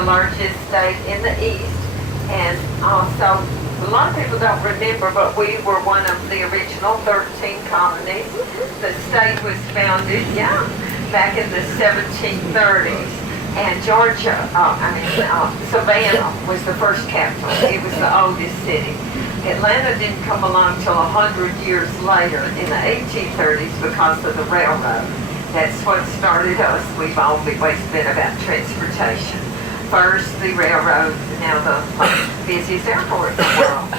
the largest state in the East. And also, a lot of people don't remember, but we were one of the original 13 colonies. The state was founded, back in the 1730s. And Georgia, Savannah was the first capital. It was the oldest city. Atlanta didn't come along till 100 years later in the 1830s because of the railroad. That's what started us. We've always been about transportation. First the railroad, now the busiest airport in the world.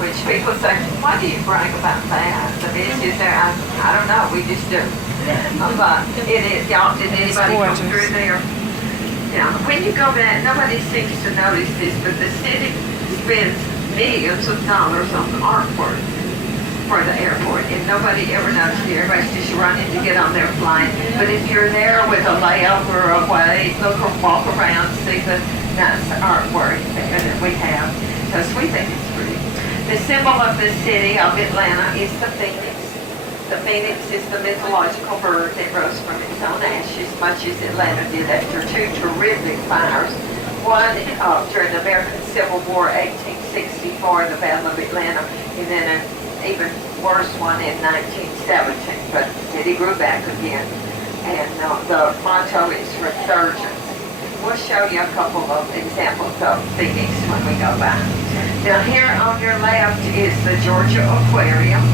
Which people say, why do you brag about that? The busiest airport, I don't know, we just do. But it is, y'all, did anybody come through there? Yeah, when you go back, nobody seems to notice this, but the city spends millions of dollars on artwork for the airport, and nobody ever noticed it. Everybody's just running to get on their flight. But if you're there with a layover away, look or walk around, see the nice artwork that we have, because we think it's pretty. The symbol of the city of Atlanta is the phoenix. The phoenix is the mythological bird that rose from its own ashes, much as Atlanta did after two terrific fires. One during the American Civil War, 1864, the Battle of Atlanta, and then an even worse one in 1917. But the city grew back again, and the motto is resurgence. We'll show you a couple of examples of phoenix when we go by. Now here on your left is the Georgia Aquarium.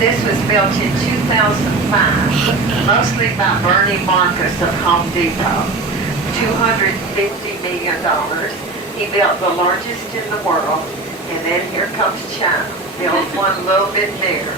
This was built in 2005, mostly by Bernie Marcus of Home Depot. $250 million. He built the largest in the world, and then here comes China. Built one a little bit bigger.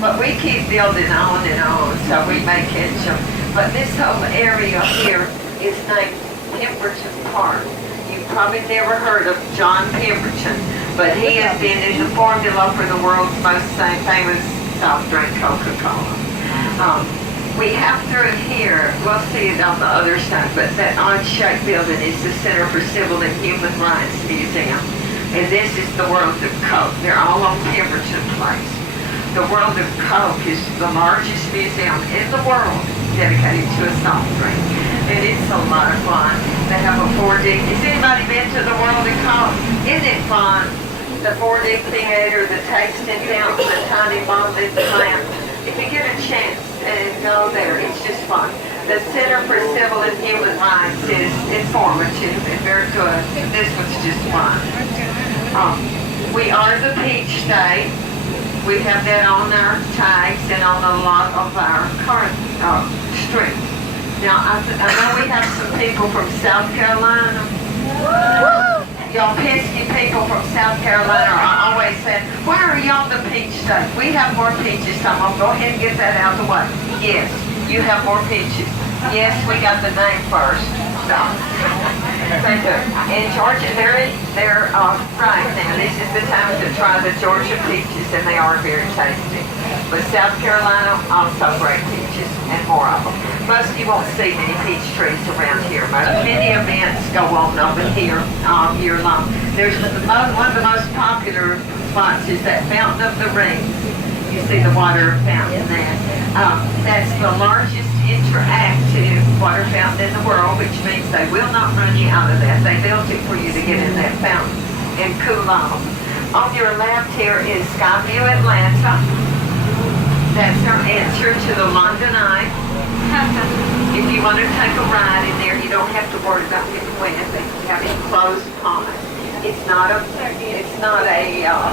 But we keep building on and on, so we may catch them. But this whole area here is named Pemberton Park. You've probably never heard of John Pemberton, but he invented the formula for the world's most famous soft drink, Coca-Cola. We have through here, we'll see it on the other side, but that odd-shaped building is the Center for Civil and Human Rights Museum. And this is the World of Coke. They're all on Pemberton Place. The World of Coke is the largest museum in the world dedicated to a soft drink. And it's a lot of fun. They have a 4D. Has anybody been to the World of Coke? Isn't it fun? The 4D theater, the tasting fountain, the tiny bonded plant. If you get a chance and go there, it's just fun. The Center for Civil and Human Rights is informative and very good. This one's just fun. We are the Peach State. We have that on our tags and on a lot of our car streets. Now, I know we have some people from South Carolina. Y'all pesky people from South Carolina are always saying, why are y'all the Peach State? We have more peaches. So I'm going to go ahead and get that out of the way. Yes, you have more peaches. Yes, we got the name first. So, they do. In Georgia, they're right now. This is the time to try the Georgia peaches, and they are very tasty. But South Carolina, also great peaches, and more of them. Most you won't see many peach trees around here. Many events go on over here all year long. There's one of the most popular spots is that Fountain of the Rings. You see the water fountain there. That's the largest interactive water fountain in the world, which means they will not run you out of that. They built it for you to get in that fountain and cool off. On your left here is Skyview Atlanta. That's our answer to the London Eye. If you want to take a ride in there, you don't have to worry about getting wet. They have it closed pond. It's not a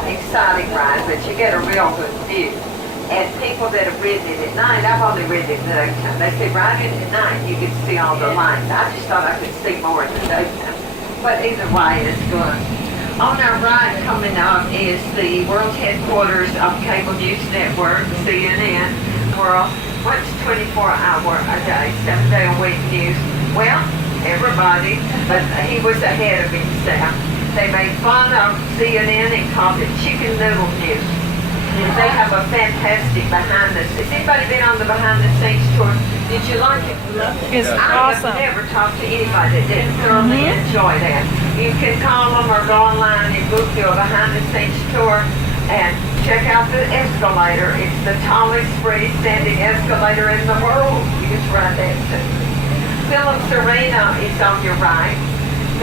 exciting ride, but you get a real good view. And people that have ridden it at night, I've only ridden it in the daytime. They say ride it at night, you can see all the lights. I just thought I could see more in the daytime. But either way, it's good. On our right coming up is the world headquarters of Cable News Network, CNN World. What's 24-hour a day, 7-day-a-week news? Well, everybody, but he was ahead of himself. They made fun of CNN and called it chicken noodle news. They have a fantastic behind the scenes. Has anybody been on the behind the scenes tour? Did you like it? It's awesome. I have never talked to anybody that didn't thoroughly enjoy that. You can call them or go online and book you a behind the scenes tour and check out the escalator. It's the tallest freestanding escalator in the world. You just ride that too. Phillips Arena is on your right.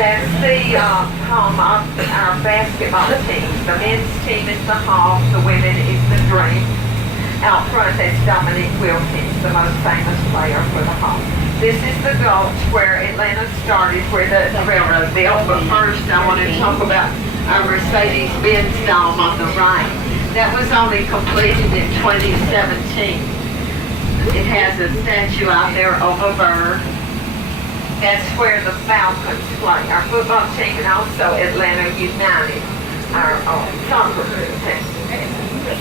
That's the home of our basketball team. The men's team is the Hawks, the women is the Dream. Out front, that's Dominique Wilkins, the most famous player for the Hawks. This is the Gulch where Atlanta started, where the railroad built. But first, I want to talk about our Mercedes-Benz Dome on the right. That was only completed in 2017. It has a statue out there of a bird. That's where the Falcons play, our football team, and also Atlanta United, our soccer team.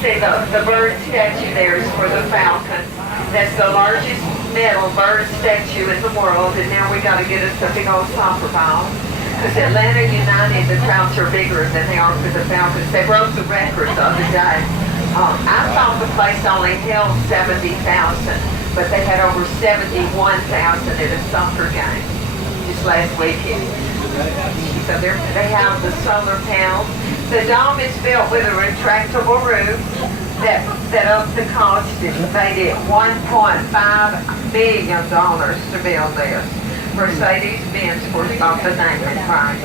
See, the bird statue there is for the Falcons. That's the largest metal bird statue in the world, and now we got to get us a big old soccer ball. Because Atlanta United, the crowds are bigger than they are for the Falcons. They broke the record the other day. I thought the place only held 70,000, but they had over 71,000 at a soccer game just last weekend. So they have the solar panels. The dome is built with a retractable roof that up the cost is made it $1.5 billion to build this. Mercedes-Benz, of course, got the name right.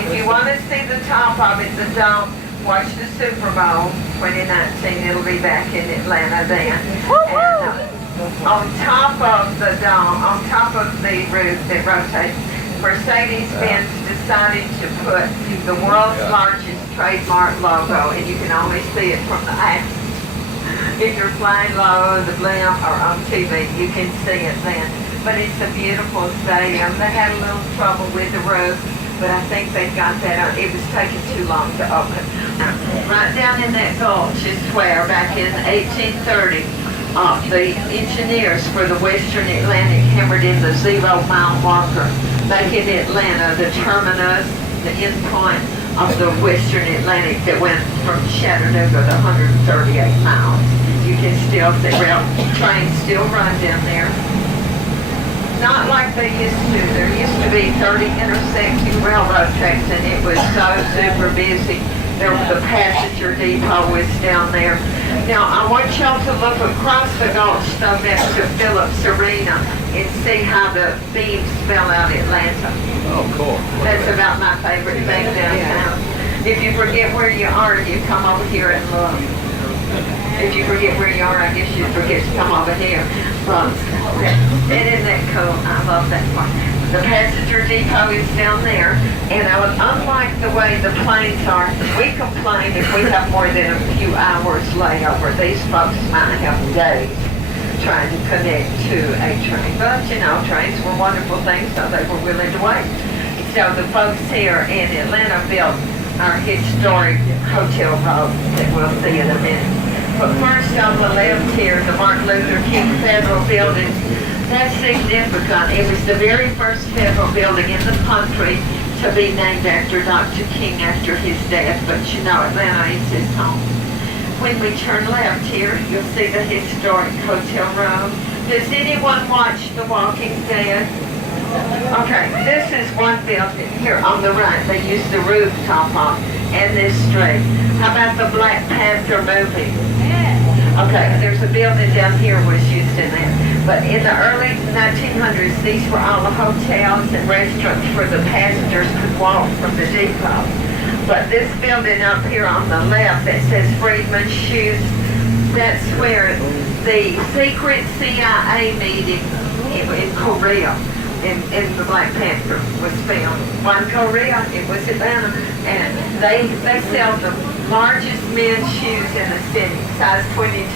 If you want to see the top of it, the dome, watch the Super Bowl 2019. It'll be back in Atlanta then. And on top of the dome, on top of the roof that rotates, Mercedes-Benz decided to put the world's largest trademark logo, and you can only see it from the axis. If you're flying low, the blimp, or on TV, you can see it then. But it's a beautiful stadium. They had a little trouble with the roof, but I think they've got that out. It was taking too long to open. Right down in that gulch is where, back in 1830, the engineers for the Western Atlantic hammered in the 0-mile marker, making Atlanta the terminus, the end point of the Western Atlantic that went from Chattanooga to 138 miles. You can still see trains still run down there. Not like they used to. There used to be 30 intersecting railroad tracks, and it was so super busy. The passenger depot was down there. Now, I want y'all to look across the gulch so next to Phillips Arena and see how the beams spell out Atlanta. Oh, cool. That's about my favorite thing downtown. If you forget where you are, you come over here and look. If you forget where you are, I guess you forget to come over here. Isn't that cool? I love that part. The passenger depot is down there, and unlike the way the planes are, we complain if we have more than a few hours layover. These folks might have days trying to connect to a train. But, you know, trains were wonderful things, so they were willing to wait. So the folks here in Atlanta built our historic hotel road that we'll see in a minute. But first on the left here, the Martin Luther King Federal Building. That's significant. It was the very first federal building in the country to be named after Dr. King after his death. But you know, Atlanta is his home. When we turn left here, you'll see the historic hotel room. Does anyone watch The Walking Dead? Okay, this is one building here on the right. They use the rooftop on, and this street. How about the Black Panther movie? Okay, there's a building down here was used in there. But in the early 1900s, these were all the hotels and restaurants where the passengers could walk from the depot. But this building up here on the left that says Freedman's Shoes, that's where the secret CIA meeting in Korea, in the Black Panther was filmed. One Korea, it was Atlanta, and they sell the largest men's shoes in the city, size 22.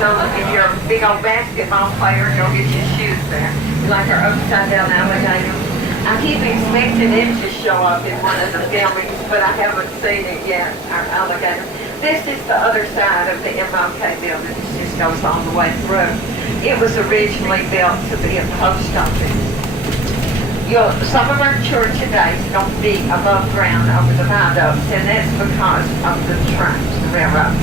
So if you're a big old basketball player, you'll get your shoes there. You like our upside down alligator? I keep expecting it to show up in one of the filmings, but I haven't seen it yet, our alligator. This is the other side of the MLK building. It just goes all the way through. It was originally built to be a post office. Some of our church today is going to be above ground over the viaducts, and that's because of the trains, the railroad.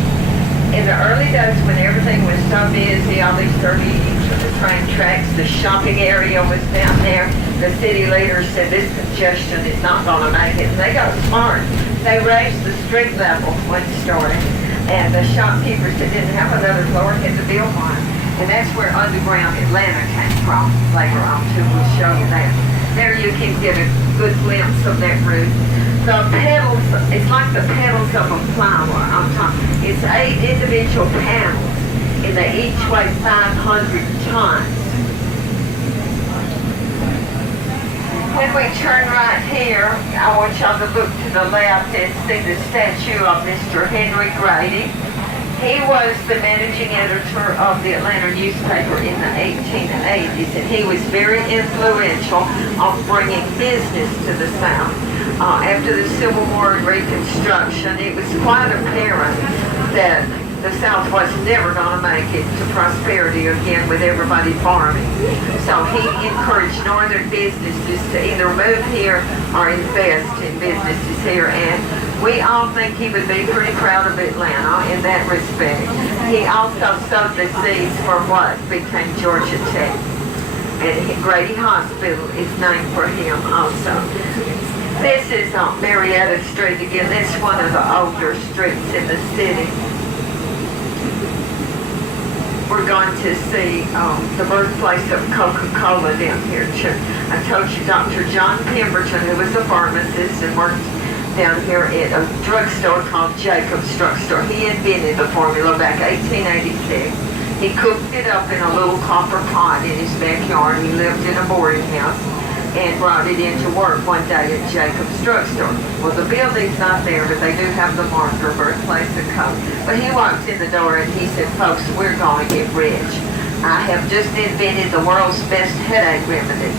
In the early days when everything was so busy, all these 30 of the train tracks, the shopping area was down there. The city leaders said this congestion is not going to make it. And they got smart. They raised the street level one story, and the shopkeepers that didn't have another floor had to build one. And that's where underground Atlanta came from later on too. We'll show you that. There you can get a good glimpse of that roof. The petals, it's like the petals of a flower on top. It's 8 individual panels, and they each weigh 500 tons. When we turn right here, I want y'all to look to the left and see the statue of Mr. Henry Grady. He was the managing editor of the Atlanta newspaper in the 1880s, and he was very influential on bringing business to the South. After the Civil War and Reconstruction, it was quite apparent that the South was never going to make it to prosperity again with everybody farming. So he encouraged northern businesses to either move here or invest in businesses here. And we all think he would be pretty proud of Atlanta in that respect. He also sowed the seeds for what became Georgia Tech. And Grady Hospital is named for him also. This is Marietta Street again. This is one of the older streets in the city. We're going to see the birthplace of Coca-Cola down here too. I told you Dr. John Pemberton, who was a pharmacist and worked down here at a drugstore called Jacob's Drugstore. He invented the formula back 1886. He cooked it up in a little copper pot in his backyard. He lived in a boarding house and brought it into work one day at Jacob's Drugstore. Well, the building's not there, but they do have the marker, birthplace of Coke. But he walked in the door and he said, "Folks, we're going to get rich. I have just invented the world's best headache remedy."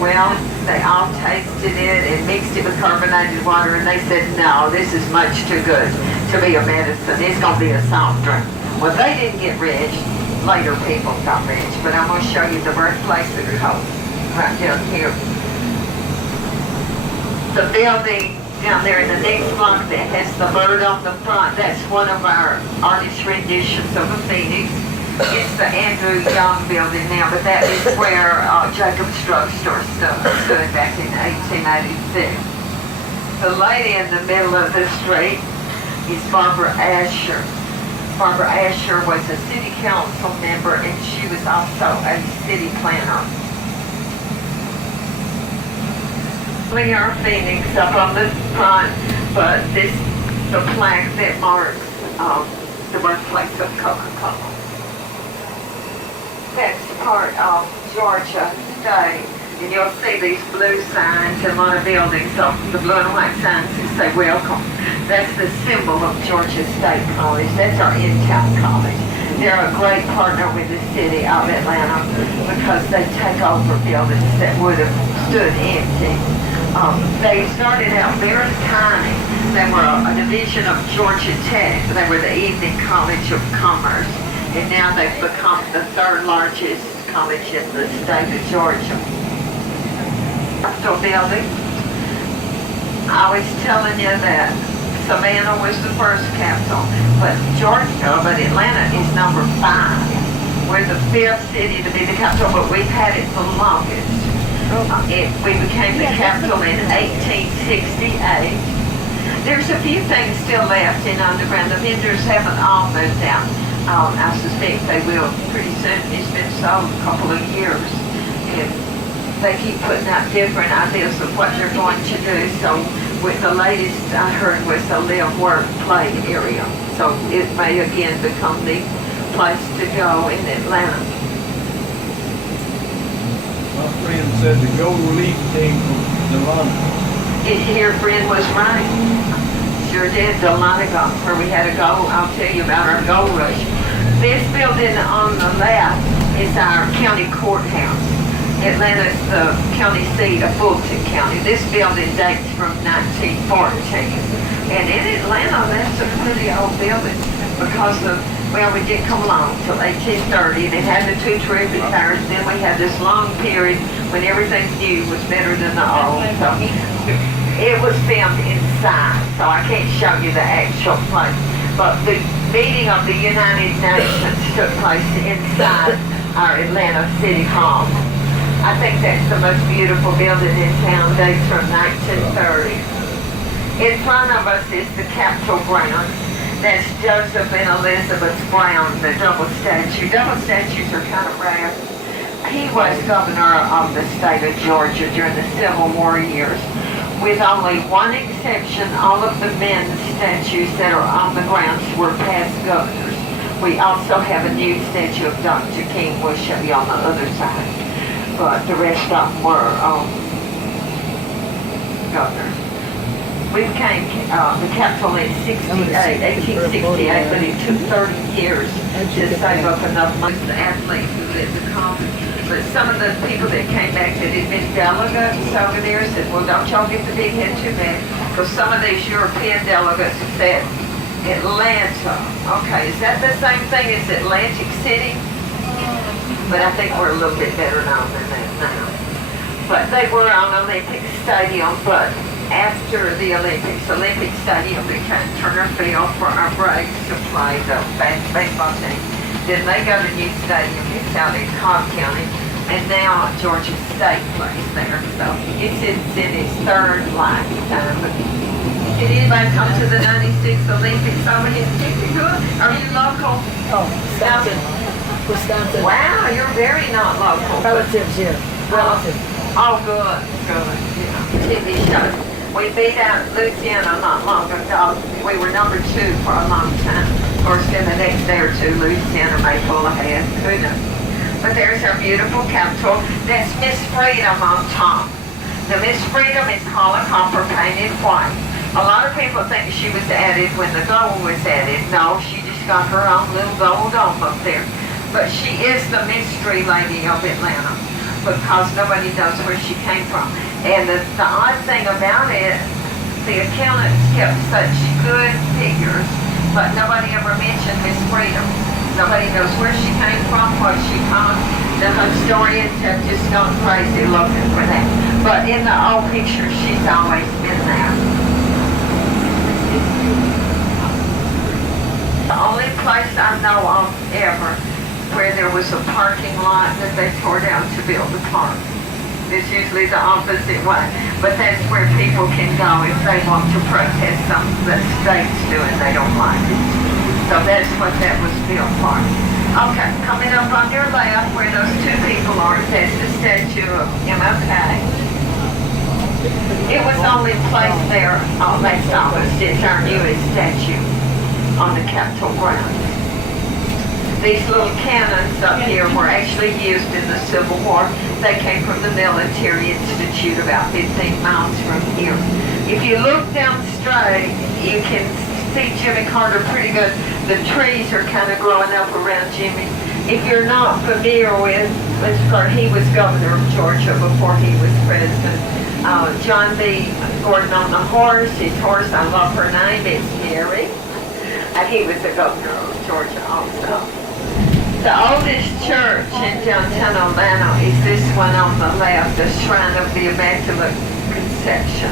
Well, they all tasted it and mixed it with carbonated water, and they said, "No, this is much too good to be a medicine. It's going to be a soft drink." Well, they didn't get rich. Later people got rich. But I'm going to show you the birthplace of Coke right down here. The building down there in the next block that has the bird on the front, that's one of our artist renditions of a phoenix. It's the Andrew Young building now, but that is where Jacob's Drugstore stood back in 1886. The lady in the middle of the street is Barbara Asher. Barbara Asher was a city council member, and she was also a city planner. We are Phoenix up on the front, but this the plaque that marks the birthplace of Coca-Cola. That's part of Georgia State, and you'll see these blue signs in a lot of buildings. So the blue and white signs that say welcome. That's the symbol of Georgia State College. That's our in-town college. They're a great partner with the city of Atlanta because they take over buildings that would have stood empty. They started out very tiny. They were a division of Georgia Tech. They were the Evening College of Commerce. And now they've become the third largest college in the state of Georgia. Capitol building. I was telling you that Savannah was the first capital, but Atlanta is number 5. We're the 5th city to be the capital, but we've had it the longest. We became the capital in 1868. There's a few things still left in underground. The vendors haven't all moved out. I suspect they will pretty soon. It's been sold a couple of years. And they keep putting out different ideas of what they're going to do. So with the latest I heard was a live, work, play area. So it may again become the place to go in Atlanta. My friend said the gold leaf came from Delana. Your friend was right. Sure did. Delana, where we had a gold. I'll tell you about our gold rush. This building on the left is our county courthouse. Atlanta is the county seat of Fulton County. This building dates from 1914. And in Atlanta, that's a pretty old building because of, well, we didn't come along until 1830. They had the 2 terrific fires. Then we had this long period when everything new was better than the old. So it was filmed inside, so I can't show you the actual place. But the meeting of the United Nations took place inside our Atlanta City Hall. I think that's the most beautiful building in town, dates from 1930. In front of us is the Capitol grounds. That's Joseph and Elizabeth Brown, the double statue. Double statues are kind of rare. He was governor of the state of Georgia during the Civil War years. With only one exception, all of the men's statues that are on the grounds were past governors. We also have a new statue of Dr. King, which shall be on the other side. But the rest of them were governors. We became the capital in 1868, but it took 30 years to save up enough money for the athletes who lived the colony. But some of the people that came back that had been delegates over there said, well, don't y'all get the big head too bad. Because some of these European delegates said, Atlanta. Okay, is that the same thing as Atlantic City? But I think we're a little bit better known than that now. But they were on Olympic Stadium, but after the Olympic Stadium became Turner Field for our Braves to play the baseball team. Then they go to new stadium, it's out in Cobb County, and now Georgia State plays there. So it's in its third lifetime. Did anybody come to the 96 Olympics over here? Are you local? Oh, Wisconsin. Wow, you're very not local. Relatives here. Relatives. Oh, good. Yeah. TV shows. We beat out Louisiana not long ago. We were number 2 for a long time. Of course, in the next day or two, Louisiana may pull ahead. Who knows? But there's our beautiful capital. That's Miss Freedom on top. The Miss Freedom is color copper painted white. A lot of people think she was added when the gold was added. No, she just got her own little gold dome up there. But she is the mystery lady of Atlanta because nobody knows where she came from. And the odd thing about it, the accountants kept such good figures, but nobody ever mentioned Miss Freedom. Nobody knows where she came from, what she caused. The historians have just gone crazy looking for that. But in the old picture, she's always been there. The only place I know of ever where there was a parking lot that they tore down to build a park. It's usually the opposite way, but that's where people can go if they want to protest something that the state's doing they don't like it. So that's what that was built for. Okay, coming up on your left where those 2 people are, that's the statue of MLK. It was only placed there, that's almost it's our newest statue on the Capitol grounds. These little cannons up here were actually used in the Civil War. They came from the Military Institute about 15 miles from here. If you look down straight, you can see Jimmy Carter pretty good. The trees are kind of growing up around Jimmy. If you're not familiar with Mr. Carter, he was governor of Georgia before he was president. John B. Gordon on the horse. His horse, I love her name, it's Mary. And he was the governor of Georgia also. The oldest church in downtown Atlanta is this one on the left, the Shrine of the Immaculate Conception.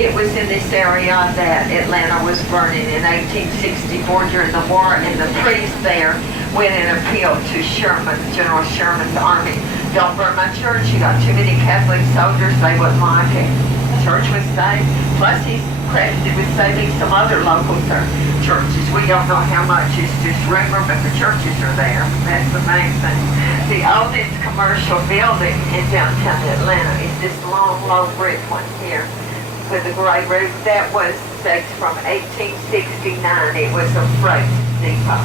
It was in this area that Atlanta was burning in 1864 during the war, and the priest there went and appealed to Sherman, General Sherman's army. Don't burn my church, you got too many Catholic soldiers, they wouldn't like it. The church was saved, plus he's credited with saving some other local churches. We don't know how much, it's just rumor, but the churches are there. That's the main thing. The oldest commercial building in downtown Atlanta is this long, low brick one here with a gray roof. That was dates from 1869. It was a freight depot.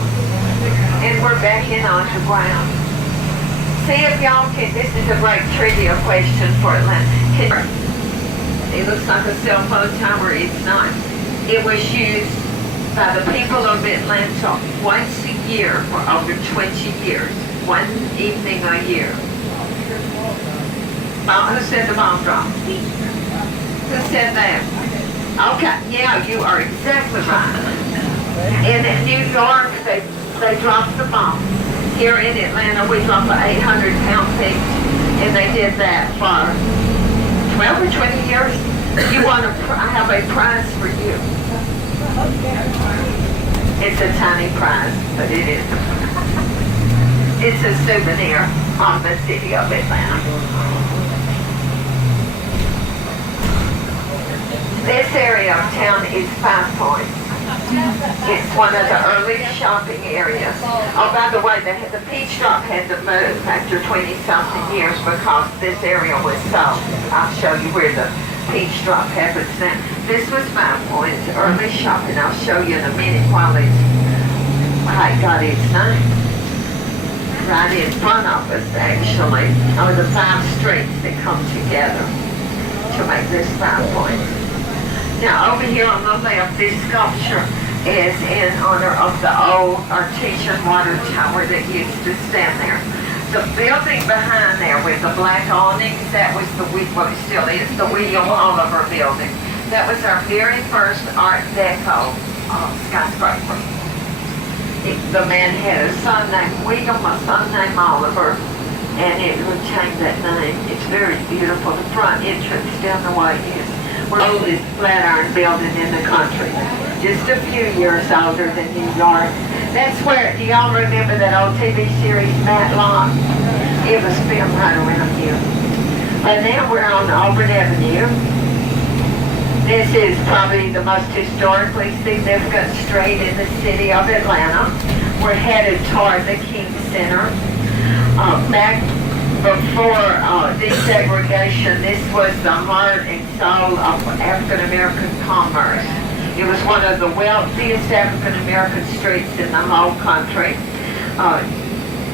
And we're backing onto ground. See if y'all can, this is a great trivia question for Atlanta. It looks like a cell phone tower, it's not. It was used by the people of Atlanta once a year for over 20 years. One evening a year. Who said the bomb drop? Who said that? Okay, yeah, you are exactly right. In New York, they dropped the bomb. Here in Atlanta, we dropped an 800-pound piece, and they did that for 12 or 20 years. I have a prize for you. It's a tiny prize, but it is. It's a souvenir on the city of Atlanta. This area of town is 5 Points. It's one of the early shopping areas. Oh, by the way, the Peach Drop had to move after 20-something years because this area was sold. I'll show you where the Peach Drop happens now. This was my point, early shopping. I'll show you in a minute while how it got its name. Right in front of us, actually, are the 5 streets that come together to make this 5 Points. Now, over here on the left, this sculpture is in honor of the old artesian water tower that used to stand there. The building behind there with the black awnings, that was well, it still is, the William Oliver building. That was our very first Art Deco skyscraper. The man had a son named William, a son named Oliver, and it retained that name. It's very beautiful. The front entrance down the way is the oldest Flatiron building in the country. Just a few years older than New York. That's where, do y'all remember that old TV series, Matlock? It was filmed right around here. But now we're on Auburn Avenue. This is probably the most historically significant street in the city of Atlanta. We're headed toward the King Center. Back before desegregation, this was the heart and soul of African American commerce. It was one of the wealthiest African American streets in the whole country.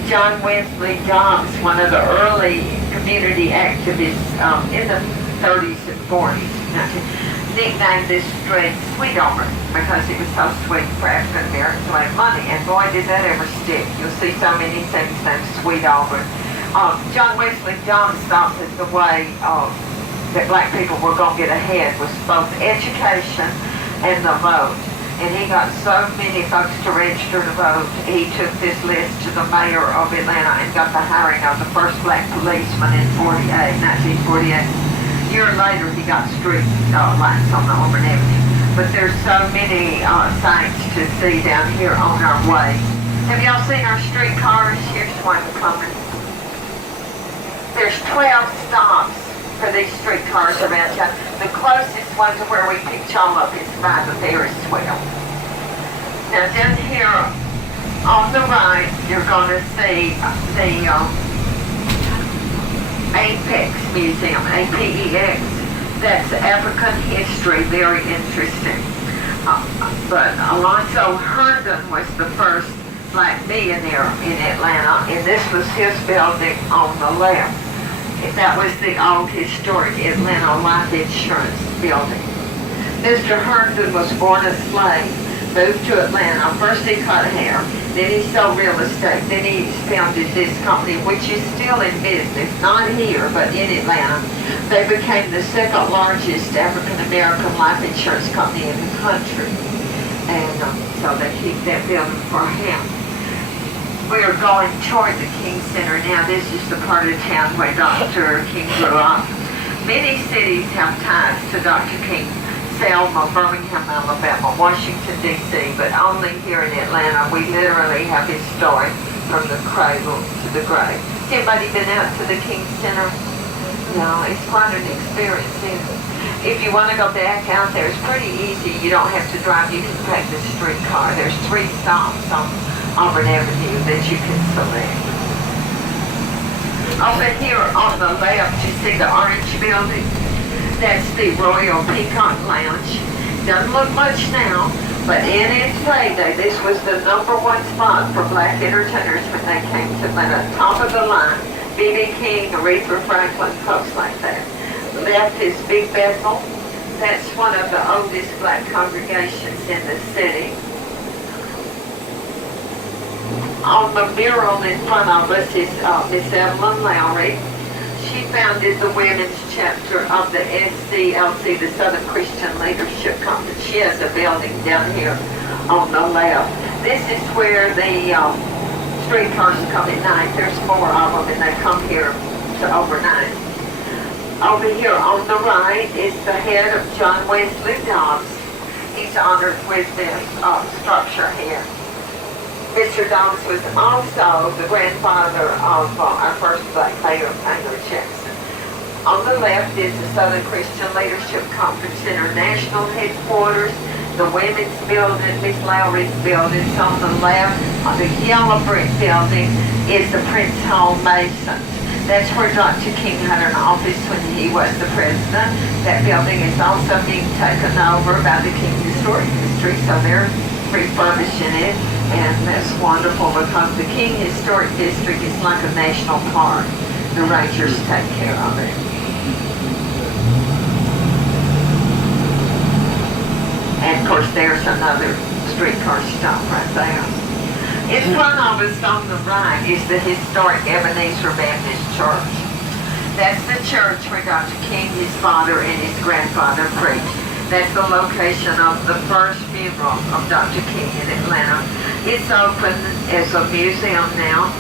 John Wesley Dobbs, one of the early community activists in the 30s and 40s, nicknamed this street Sweet Auburn because it was so sweet for African Americans to make money. And boy, did that ever stick. You'll see so many things named Sweet Auburn. John Wesley Dobbs thought that the way that black people were going to get ahead was both education and the vote. And he got so many folks to register to vote, he took this list to the mayor of Atlanta and got the hiring of the first black policeman in 1948. A year later, he got street lights on the Auburn Avenue. But there's so many sights to see down here on our way. Have y'all seen our streetcars? Here's one coming. There's 12 stops for these streetcars around town. The closest one to where we pick y'all up is by the Ferris wheel. Now down here on the right, you're going to see the Apex Museum, APEX. That's African history, very interesting. But Alonzo Herndon was the first black millionaire in Atlanta, and this was his building on the left. That was the old historic Atlanta life insurance building. Mr. Herndon was born a slave, moved to Atlanta. First he cut hair, then he sold real estate, then he founded this company, which is still in business, not here, but in Atlanta. They became the second largest African-American life insurance company in the country. And so they keep that building for him. We are going toward the King Center now. This is the part of town where Dr. King grew up. Many cities have ties to Dr. King. Selma, Birmingham, Alabama, Washington, D.C., but only here in Atlanta we literally have his story from the cradle to the grave. Has anybody been out to the King Center? No, it's quite an experience, isn't it? If you want to go back out there, it's pretty easy. You don't have to drive. You can take the streetcar. There's 3 stops on Auburn Avenue that you can select. Over here on the left, you see the orange building. That's the Royal Peacock Lounge. Doesn't look much now, but in its heyday, this was the #1 spot for black entertainers when they came to Atlanta. Top of the line, B.B. King, Aretha Franklin, folks like that. Left is Big Bethel. That's one of the oldest black congregations in the city. On the mural in front of us is Miss Evelyn Lowry. She founded the women's chapter of the SCLC, the Southern Christian Leadership Conference. She has a building down here on the left. This is where the streetcars come at night. There's 4 of them, and they come here to overnight. Over here on the right is the head of John Wesley Dobbs. He's honored with this structure here. Mr. Dobbs was also the grandfather of our first black mayor, Painter Jackson. On the left is the Southern Christian Leadership Conference International headquarters. the women's building, Miss Lowry's building. On the left, on the yellow brick building, is the Prince Hall Masons. That's where Dr. King had an office when he was the president. That building is also being taken over by the King Historic District, so they're refurbishing it. And that's wonderful because the King Historic District is like a national park. The Rangers take care of it. And of course there's another streetcar stop right there. In front of us on the right is the historic Ebenezer Baptist Church. That's the church where Dr. King, his father, and his grandfather preached. That's the location of the first funeral of Dr. King in Atlanta. It's open as a museum now.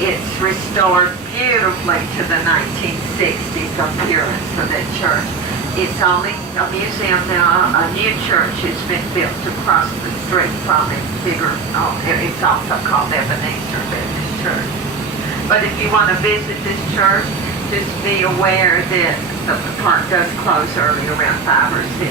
It's restored beautifully to the 1960s appearance of that church. It's only a museum now. A new church has been built across the street from it. Bigger. It's also called Ebenezer Baptist Church. But if you want to visit this church, just be aware that the park does close early, around 5 or 6.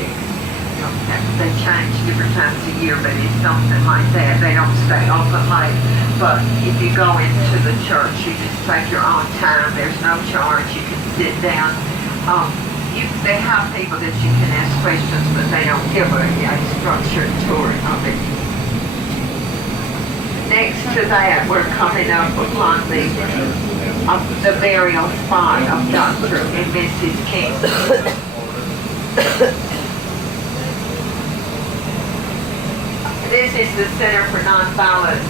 They change different times of year, but it's something like that. They don't stay open late. But if you go into the church, you just take your own time. There's no charge. You can sit down. They have people that you can ask questions, but they don't give a structured tour of it. Next to that, we're coming up upon the burial spot of Dr. and Mrs. King. This is the Center for Nonviolent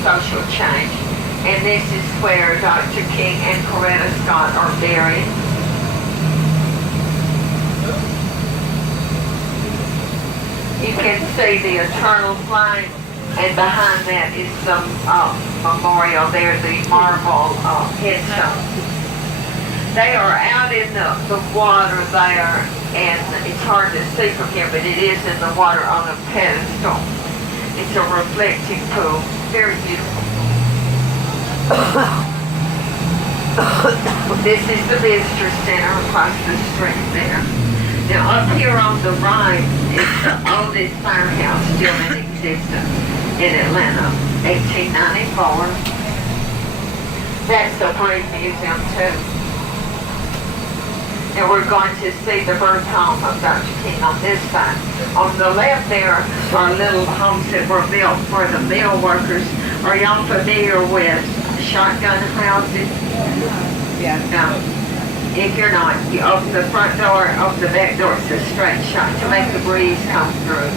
Social Change, and this is where Dr. King and Coretta Scott are buried. You can see the eternal flame, and behind that is some memorial there, the marble headstone. They are out in the water there, and it's hard to see from here, but it is in the water on a pedestal. It's a reflecting pool, very beautiful. This is the visitor center across the street there. Now up here on the right is the oldest firehouse still in existence in Atlanta, 1894. That's the Parade Museum too. Now we're going to see the birth home of Dr. King on this side. On the left there are little homes that were built for the mill workers. Are y'all familiar with shotgun houses? Yeah. No. If you're not, you open the front door, open the back door, it's a straight shot to make the breeze come through.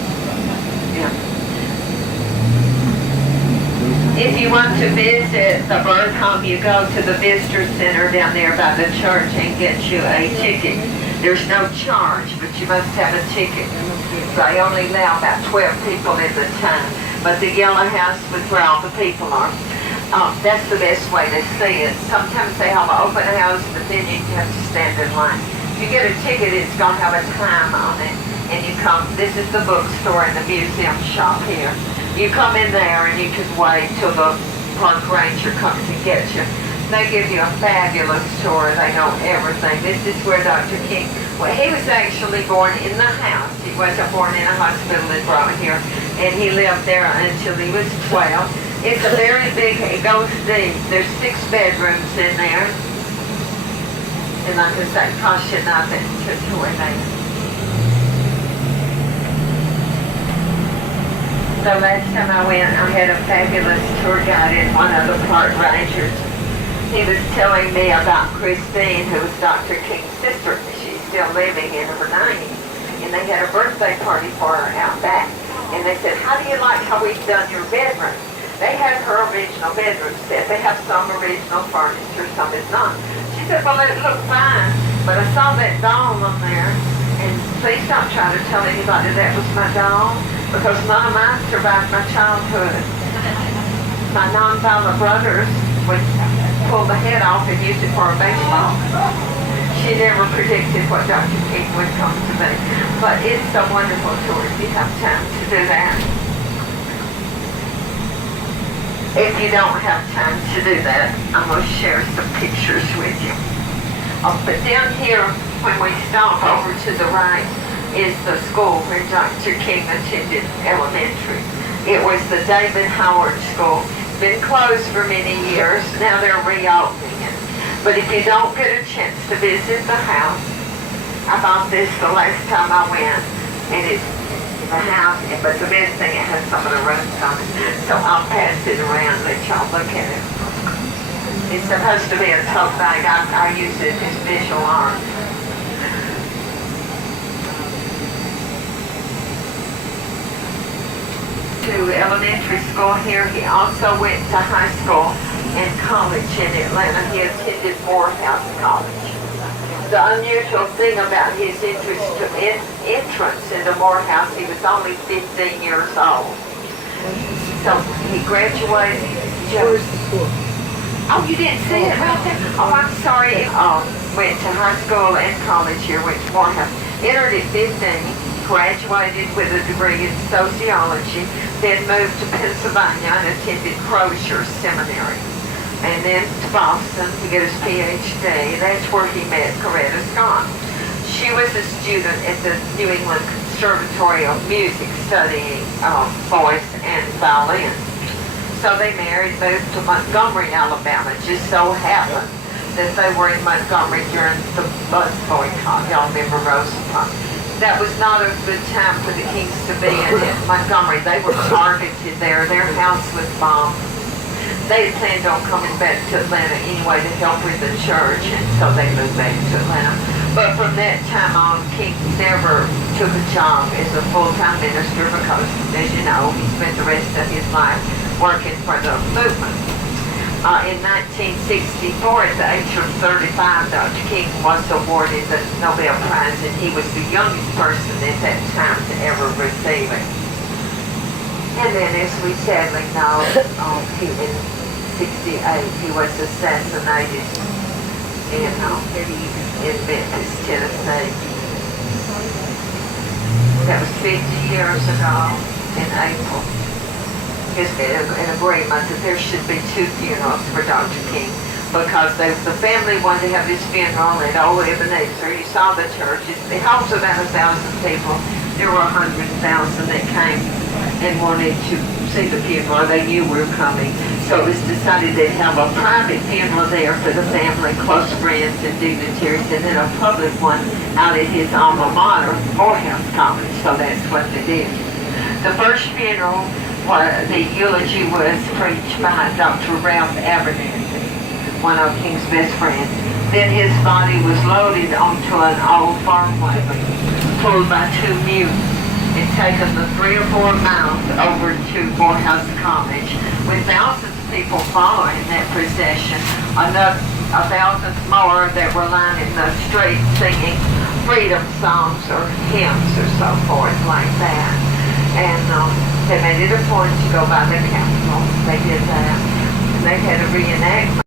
Yeah. If you want to visit the birth home, you go to the visitor center down there by the church and get you a ticket. There's no charge, but you must have a ticket. They only allow about 12 people at a time. But the yellow house was where all the people are. That's the best way to see it. Sometimes they have an open house, but then you have to stand in line. If you get a ticket, it's going to have a time on it. And you come, this is the bookstore and the museum shop here. You come in there and you can wait till the park ranger comes and gets you. They give you a fabulous tour. They know everything. This is where Dr. King, well, he was actually born in the house. He wasn't born in a hospital and brought here. And he lived there until he was 12. It's a very big, it goes deep. There's 6 bedrooms in there. And like I say, it costs you nothing to tour there. So last time I went, I had a fabulous tour guide and one of the park rangers. He was telling me about Christine, who was Dr. King's sister. She's still living in her 90s. And they had a birthday party for her out back. And they said, how do you like how we've done your bedroom? They had her original bedroom set. They have some original furniture, some is not. She said, well, it looked fine, but I saw that doll on there, and please don't try to tell anybody that was my doll, because none of mine survived my childhood. My nonviolent brothers would pull the head off and use it for a baseball. She never predicted what Dr. King would come to be. But it's a wonderful tour if you have time to do that. If you don't have time to do that, I'm going to share some pictures with you. But down here, when we stop over to the right, is the school where Dr. King attended elementary. It was the David Howard School. Been closed for many years. Now they're reopening it. But if you don't get a chance to visit the house, I bought this the last time I went, and it's the house, but the best thing, it has some of the rooms on it. So I'll pass it around and let y'all look at it. It's supposed to be a tote bag. I use it as visual art. To elementary school here. He also went to high school and college in Atlanta. He attended Morehouse College. The unusual thing about his entrance into Morehouse, he was only 15 years old. So he graduated. Where's the school? Oh, you didn't see it right there? Oh, I'm sorry. Went to high school and college here, went to Morehouse. Entered at 15, graduated with a degree in sociology, then moved to Pennsylvania and attended Crozier Seminary. And then to Boston to get his PhD. That's where he met Coretta Scott. She was a student at the New England Conservatory of Music studying voice and violin. So they married, moved to Montgomery, Alabama. It just so happened that they were in Montgomery during the bus boycott. Y'all remember Rosa Parks? That was not a good time for the Kings to be in Montgomery. They were targeted there. Their house was bombed. They had planned on coming back to Atlanta anyway to help with the church, and so they moved back to Atlanta. But from that time on, King never took a job as a full-time minister because, as you know, he spent the rest of his life working for the movement. In 1964, at the age of 35, Dr. King was awarded the Nobel Prize, and he was the youngest person at that time to ever receive it. And then, as we sadly know, in 68, he was assassinated in Memphis, Tennessee. That was 50 years ago in April. There's an agreement that there should be 2 funerals for Dr. King because the family wanted to have his funeral at Old Ebenezer. You saw the church. It holds about 1,000 people. There were 100,000 that came and wanted to see the funeral. They knew we were coming. So it was decided they'd have a private funeral there for the family, close friends, and dignitaries, and then a public one out at his alma mater, Morehouse College. So that's what they did. The first funeral, the eulogy was preached by Dr. Ralph Abernathy, one of King's best friends. Then his body was loaded onto an old farm wagon, pulled by 2 mules, and taken the 3 or 4 miles over to Morehouse College, with thousands of people following that procession. Another 1,000 more that were lining the street singing freedom songs or hymns or so forth like that. And they made it a point to go by the Capitol. They did that. And they had a reenactment.